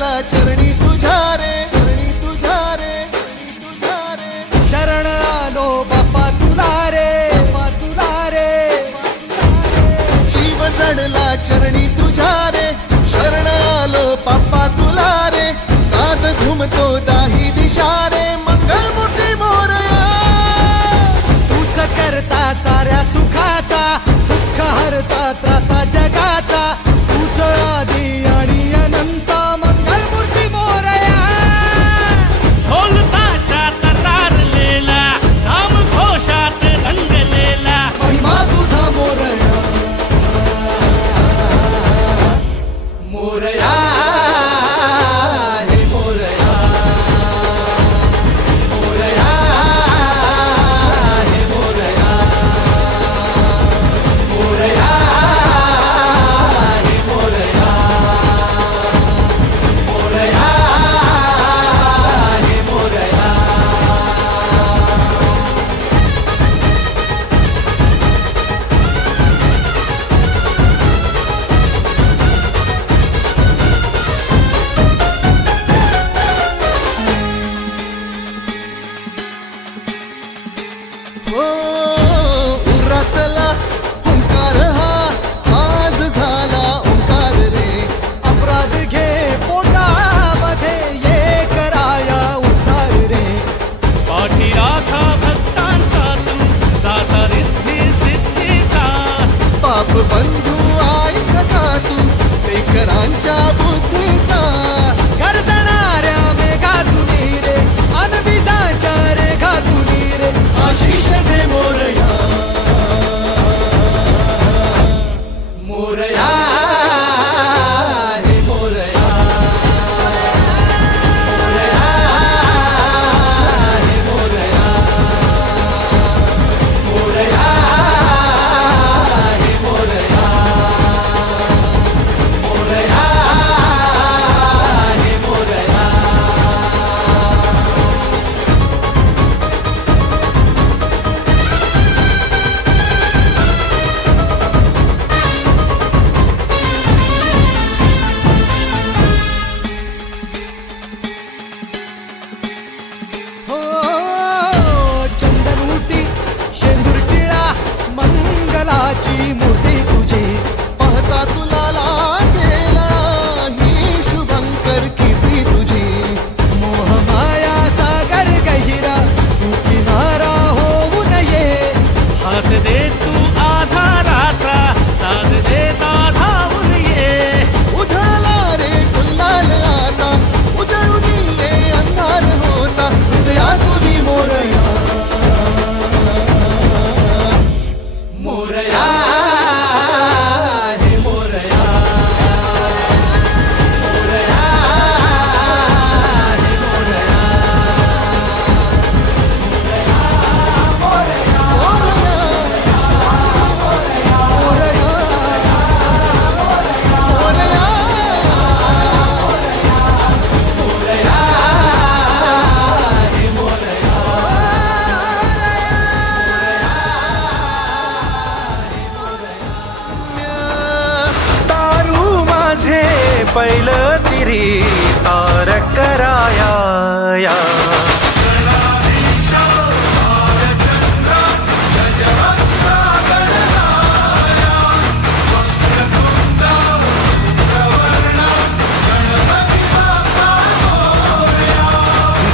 चढला चरणी तुझ्या रे, चरणी तुझ्या रे, तुझ्या रे. शरण आलो बाप्पा तुला रे, बाप्पा तुला रे. जीव चढला चरणी तुझ्या रे, शरण आलो बाप्पा तुला रे. नाद घुमतो दाही दिशा रे, मंगलमूर्ती मोरया. तूच करता साऱ्या सुखाचा, दुःख हरता त्राता जगाचा. तूच आदी आणि अनंत, मंगलमूर्ती मोरया. ढोल ताशात तारलेला, नाम घोषात रंगलेला, महिमा तुझा मोरया, मोरया. उरातला ओंकार हा आज झाला ओंकार रे. अपराध घे पोटामध्ये, ये कराया उद्धार रे. पाठी राखा भक्तांचा तू, दाता रिद्धी सिद्धीचा. पाप बंधू आई सखा तू, लेकरांच्या बुद्धीचा. गरजणाऱ्या मेघा तुनी रे, अनविजाच्या रेखा तुनी रे. आशिष दे मोरया, मोरया हे मोरया, मोरया हे मोरया, मोरया हे मोरया, मोरया हे मोरया. हो चंदनूटी शेंदूर टिळा, मंगलाची मूर्ती तुझी. पाहता तुला लागेला ही शुभंकर कीर्ती तुझी. मोहमाया सागर गहिरा, तू किनारा होऊ नये. हात दे तू आधाराचा, साथ देता धावून ये. उधळला रे गुलाल आता, उजळून ये अंधार होता. हृदया तुझी मोरया, मोरया हे मोरया, मोरया हे मोरया, मोरया मोरया तारू माझे पहिलं तिरी तार कराया या.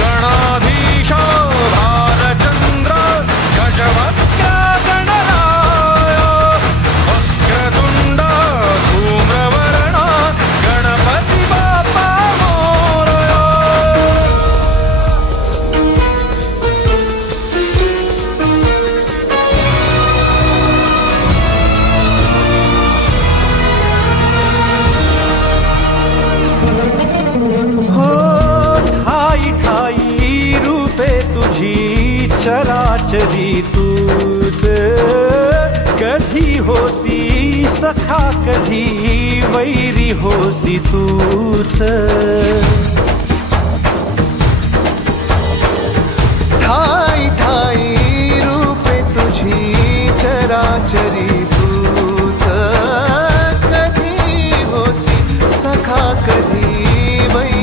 गणाधीश भालचंद्र गजवक्र गणराय. वक्रतुंड धूम्रवर्ण गणपती बाप्पा मोरया. हो ठाई ठाई रूपे तुझी, चराचरी तूच. कधी होसी सखा, कधी वैरी होसी तूच. ठाई ठाई रूपे तुझी, चराचरी तूच. कधी होसी सखा, कधी वै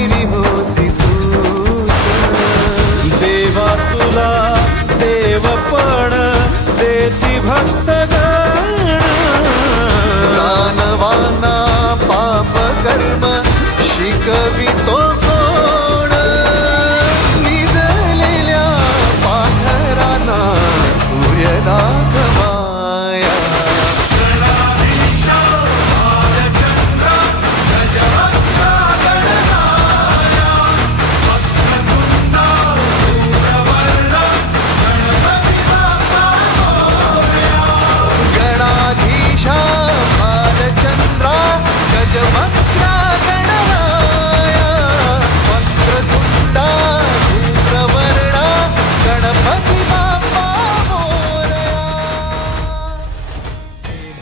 तो कोण निजलेल्या पाखरांना सूर्य दाखवाया. गणाधीशा भालचंद्रा गजवक्त्रा गणराया वक्रतुंडा धूम्रवर्णा गणपती बाप्पा मोरया.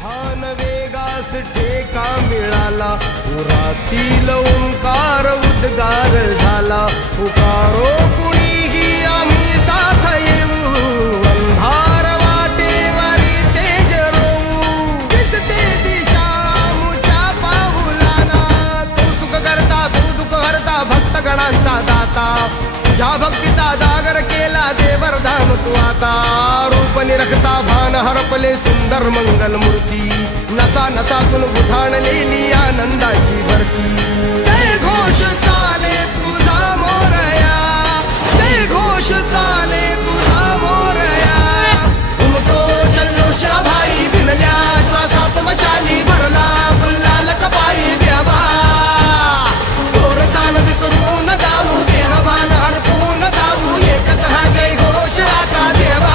भान वेगास ठेका मिळाला, पुरातील ओंकार उद्गार झाला. पुकारो कुणीही आम्ही साथ येऊ, अंधार वाटेवरी तेज रोवू. दिसते दिशा मुच्या पाऊलाना, तू सुख करता तू दुःख हरता भक्त गणांचा दाता. तुझ्या भक्तीचा जागर केला देवरधाम तू आता. रूप निरखता भान हरपले सुंदर मंगल मूर्ती, नसा नसातून बुधाणलेली आनंदाची भरती. जय घोष चाले तुझा मोरया, जय घोष चाले तुझा मोरया. उमटो जल्लोष भाई दिनल्या श्वासात मशाली भरला फुल्लाल कपाळी देवा. गोरसान विसरून जाऊ देहभान हरपून जाऊ, एकच हा जय घोष आता देवा.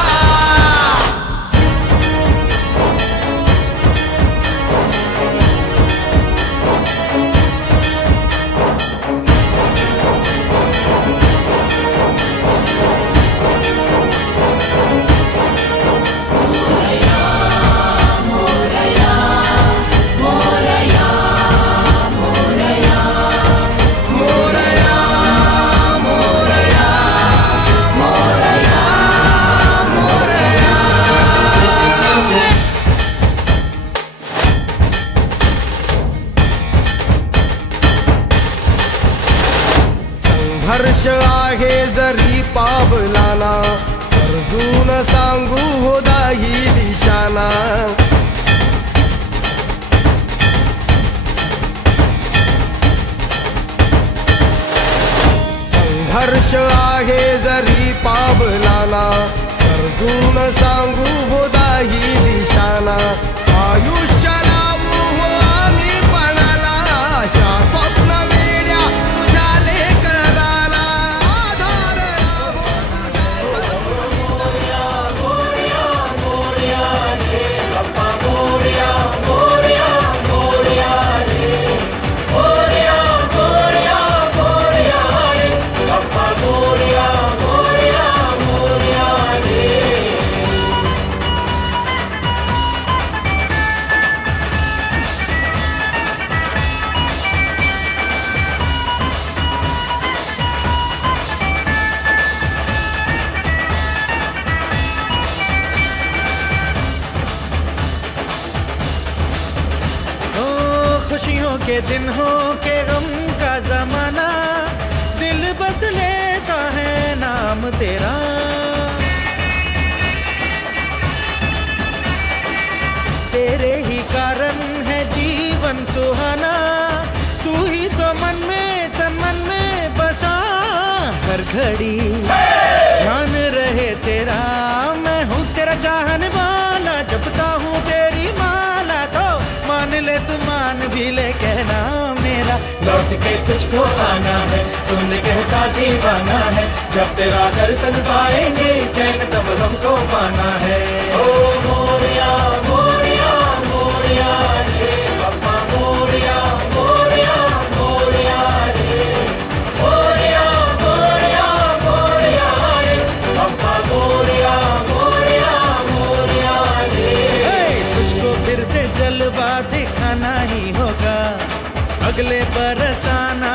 हर्ष आहे जरी पावलाना, अर्जुन सांगू हो दाही दिशाना. संघर्ष आहे जरी पावलाना, अर्जुन सांगू हो दाही दिशाना. आयुष्य लावू हो आम्ही पणाला, आशा स्वप्न वेड्या तुझ्या लेकराला. आधार लाभो खुशियों के दिन हो के गम का जमाना, दिल बस लेता है नाम तेरा. तेरे ही कारण है जीवन सुहाना, तू ही तो मन में तन मन में बसा. हर घड़ी ध्यान रहे तेरा, मैं हूँ तेरा चाहने वाला. जपता हूँ तेरी माला, तो मान ले तू मान भी ले कहना मेरा. लौट के तुझको आना है, सुन कहता दीवाना है. जब तेरा दर्शन पाएंगे चैन तब हमको पाना है. ओ मोरिया मोरिया मोरिया रे बाप्पा मोरिया मोरिया मोरिया रे. मोरिया मोरिया मोरिया रे बाप्पा मोरिया मोरिया मोरिया रे. तुझको फिर से जलवा दिखाना ही होगा, अगले बरस आना